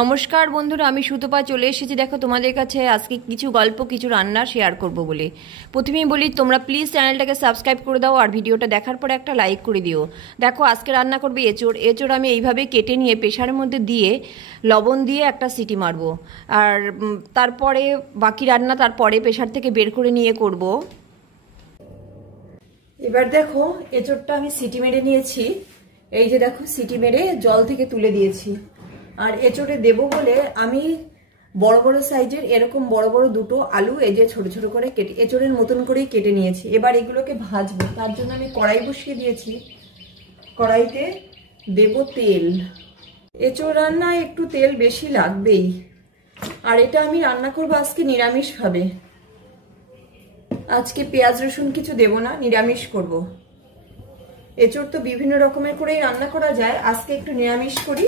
নমস্কার বন্ধুরা, আমি সুতপা চলে এসেছি। দেখো তোমাদের কাছে আজকে কিছু গল্প, কিছু রান্না শেয়ার করব বলে। প্রথমেই বলি, তোমরা প্লিজ চ্যানেলটাকে সাবস্ক্রাইব করে দাও আর ভিডিওটা দেখার পরে একটা লাইক করে দিও। দেখো আজকে রান্না করবে এঁচোড়। এঁচোড় আমি এইভাবে কেটে নিয়ে প্রেশারের মধ্যে দিয়ে লবণ দিয়ে একটা সিটি মারবো, আর তারপরে বাকি রান্না তারপরে প্রেশার থেকে বের করে নিয়ে করব। এবার দেখো এঁচোড়টা আমি সিটি মেরে নিয়েছি। এই যে দেখো সিটি মেরে জল থেকে তুলে দিয়েছি। আর এঁচোড়ে দেবো বলে আমি বড় বড় সাইজের এরকম বড় বড় দুটো আলু এই যে ছোট ছোট করে কেটে এঁচোড়ের মতন করেই কেটে নিয়েছি। এবার এগুলোকে ভাজবো, তার জন্য আমি কড়াই বসিয়ে দিয়েছি। কড়াইতে দেব তেল। এঁচোড় রান্নায় একটু তেল বেশি লাগবেই। আর এটা আমি রান্না করবো আজকে নিরামিষ ভাবে। আজকে পেঁয়াজ রসুন কিছু দেব না, নিরামিষ করব। এঁচোড় তো বিভিন্ন রকমের করেই রান্না করা যায়, আজকে একটু নিরামিষ করি,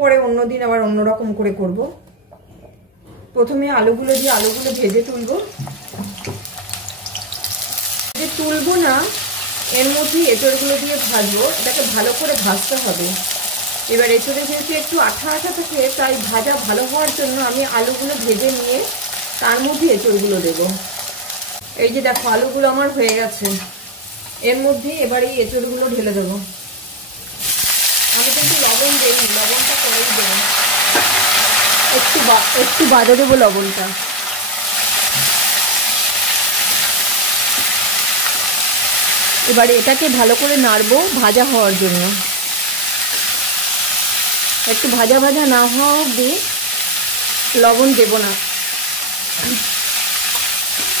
পরে অন্যদিন আবার অন্যরকম করে করব। প্রথমে আলুগুলো দিয়ে আলুগুলো ভেজে তুলবো। যে তুলবো না, এর মধ্যে এঁচোড়গুলো দিয়ে ভাজবো। এটাকে ভালো করে ভাজতে হবে। এবার এঁচোড়ে যেহেতু একটু আঠা আঠা থাকে, তাই ভাজা ভালো হওয়ার জন্য আমি আলুগুলো ভেজে নিয়ে তার মধ্যে এঁচোড়গুলো দেবো। এই যে দেখো আলুগুলো আমার হয়ে গেছে। এর মধ্যে এবার এই এঁচোড়গুলো ঢেলে দেবো। আমি কিন্তু লবণ দিইনি, লবণটা করেই দেবো। একটু বাদে দেবো লবণটা। এবারে এটাকে ভালো করে নাড়বো ভাজা হওয়ার জন্য। একটু ভাজা ভাজা না হওয়া অবধি লবণ দেব না।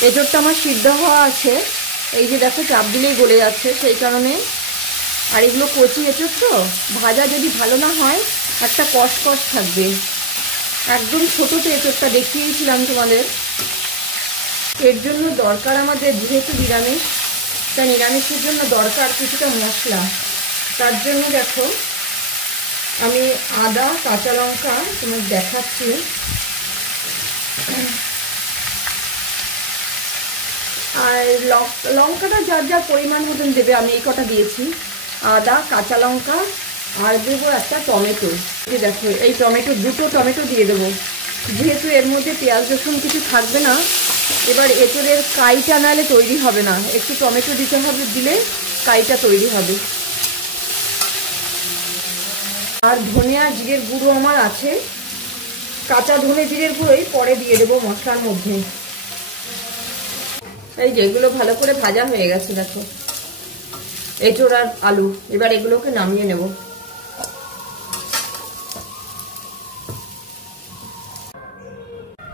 এঁচোড়টা আমার সিদ্ধ হওয়া আছে। এই যে দেখো চাপ দিলেই গলে যাচ্ছে, সেই কারণে। আর এগুলো কচি এঁচোড় তো, ভাজা যদি ভালো না হয় একটা কষ থাকবে। একদম ছোটোতে এঁচোড়টা দেখিয়েছিলাম তোমাদের। এর জন্য দরকার আমাদের, যেহেতু নিরামিষ, তা নিরামিষের জন্য দরকার কিছুটা মশলা। তার জন্য দেখো আমি আদা কাঁচা লঙ্কা তোমার দেখাচ্ছি। আর লঙ্কাটা যার যার পরিমাণ মতন দেবে। আমি এই কটা দিয়েছি, আদা কাঁচা লঙ্কা, আর দেবো একটা টমেটো। এই দেখো এই টমেটো, দুটো টমেটো দিয়ে দেবো, যেহেতু এর মধ্যে পেঁয়াজ রসুন কিছু থাকবে না। এবার এঁচোড়ের কাইটা নাহলে তৈরি হবে না, একটু টমেটো দিতে হবে, দিলে কাইটা তৈরি হবে। আর ধনে আর জিরের গুঁড়ো আমার আছে, কাঁচা ধনে জিরের গুঁড়োই পরে দিয়ে দেবো মশলার মধ্যে। এই যে এগুলো ভালো করে ভাজা হয়ে গেছে দেখো, এঁচোড় আর আলু। এবার এগুলোকে নামিয়ে নেব।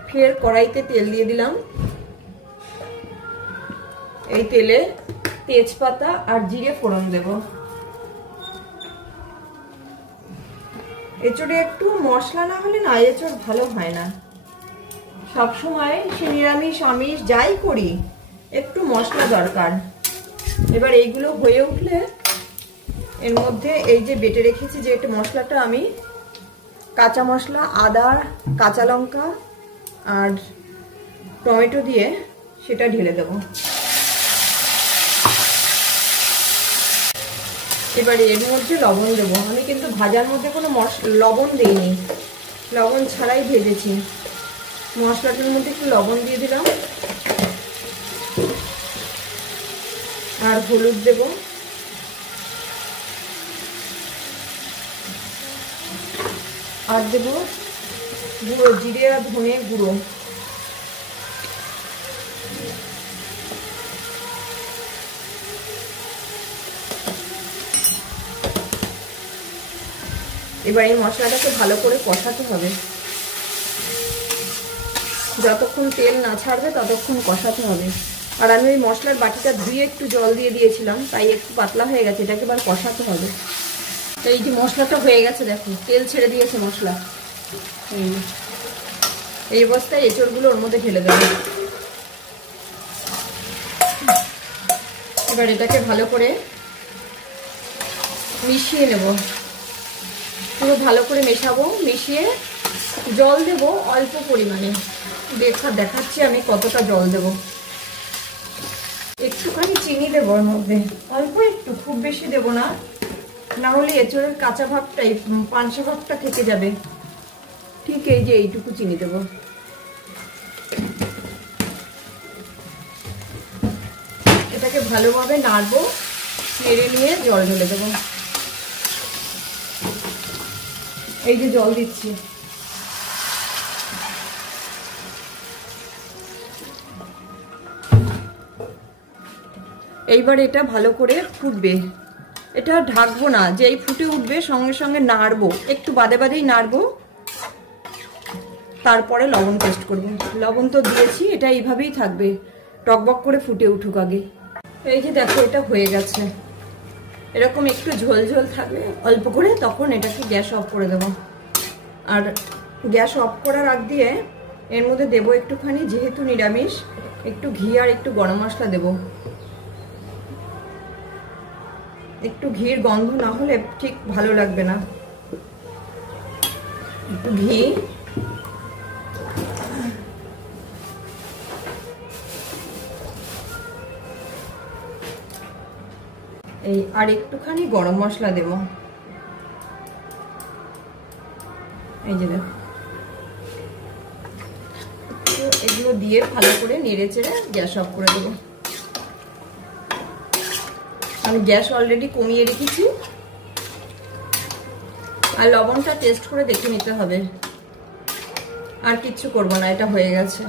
ফের কড়াইতে তেল দিয়ে দিলাম। এই তেলে তেজপাতা আর জিরে ফোড়ন দেব। এঁচোড়ে একটু মশলা না হলে না এঁচোড় ভালো হয় না। সবসময় সে নিরামিষ আমিষ যাই করি একটু মশলা দরকার। এবার এইগুলো হয়ে উঠলে এর মধ্যে এই যে বেটে রেখেছি যে একটা মশলাটা, আমি কাঁচা মশলা আদা কাঁচা লঙ্কা আর টমেটো দিয়ে সেটা ঢেলে দেব। এবারে এর মধ্যে লবণ দেবো। আমি কিন্তু ভাজার মধ্যে কোনো লবণ দিইনি, লবণ ছাড়াই ভেজেছি। মশলাটার মধ্যে একটু লবণ দিয়ে দিলাম, আর হলুদ দেব, আর দেব গুঁড়ো জিরে আর ধনে গুঁড়ো। এবার এই মশলাটাকে ভালো করে কষাতে হবে। যতক্ষণ তেল না ছাড়বে ততক্ষণ কষাতে হবে। আর আমি ওই মশলার বাটিটা ধুয়ে একটু জল দিয়ে দিয়েছিলাম, তাই একটু পাতলা হয়ে গেছে। এটাকে এবার কষাতে হবে। তো এই যে মশলাটা হয়ে গেছে দেখো, তেল ছেড়ে দিয়েছে মশলা। এই অবস্থায় এঁচোড়গুলো ওর মধ্যে ঢেলে দেবে। এবার এটাকে ভালো করে মিশিয়ে নেব, পুরো ভালো করে মেশাবো। মিশিয়ে জল দেব অল্প পরিমাণে। দেখাচ্ছি আমি কতটা জল দেব। একটুখানি চিনি দেবো ওর মধ্যে, অল্প একটু, খুব বেশি দেবো না, না হলে এঁচোড়ের কাঁচা ভাবটাই পানসা ভাবটা থেকে যাবে। ঠিক এই যে এইটুকু চিনি দেবো। এটাকে ভালোভাবে নাড়বো, নেড়ে নিয়ে জল ঢেলে দেবো। এই যে জল দিচ্ছি। এইবার এটা ভালো করে ফুটবে। এটা ঢাকবো না, যেই ফুটে উঠবে সঙ্গে সঙ্গে নাড়বো, একটু বাদে বাদেই নাড়বো, তারপরে লবণ টেস্ট করবো। লবণ তো দিয়েছি, এটা এইভাবেই থাকবে, টকবক করে ফুটে উঠুক আগে। এই যে দেখো এটা হয়ে গেছে, এরকম একটু ঝোল ঝোল থাকবে অল্প করে, তখন এটাকে গ্যাস অফ করে দেবো। আর গ্যাস অফ করার আগ দিয়ে এর মধ্যে দেবো একটুখানি, যেহেতু নিরামিষ, একটু ঘি আর একটু গরম মশলা দেবো। একটু ঘির গন্ধ না হলে ঠিক ভালো লাগবে না। একটু ঘি, এই আর একটুখানি গরম মশলা দেব। এই যে দেখো, এগুলো দিয়ে ভালো করে নেড়ে চেড়ে গ্যাস অফ করে দেবো। আমি গ্যাস অলরেডি কমিয়ে রেখেছি। আর লবণটা টেস্ট করে দেখে নিতে হবে, আর কিচ্ছু করবো না, এটা হয়ে গেছে।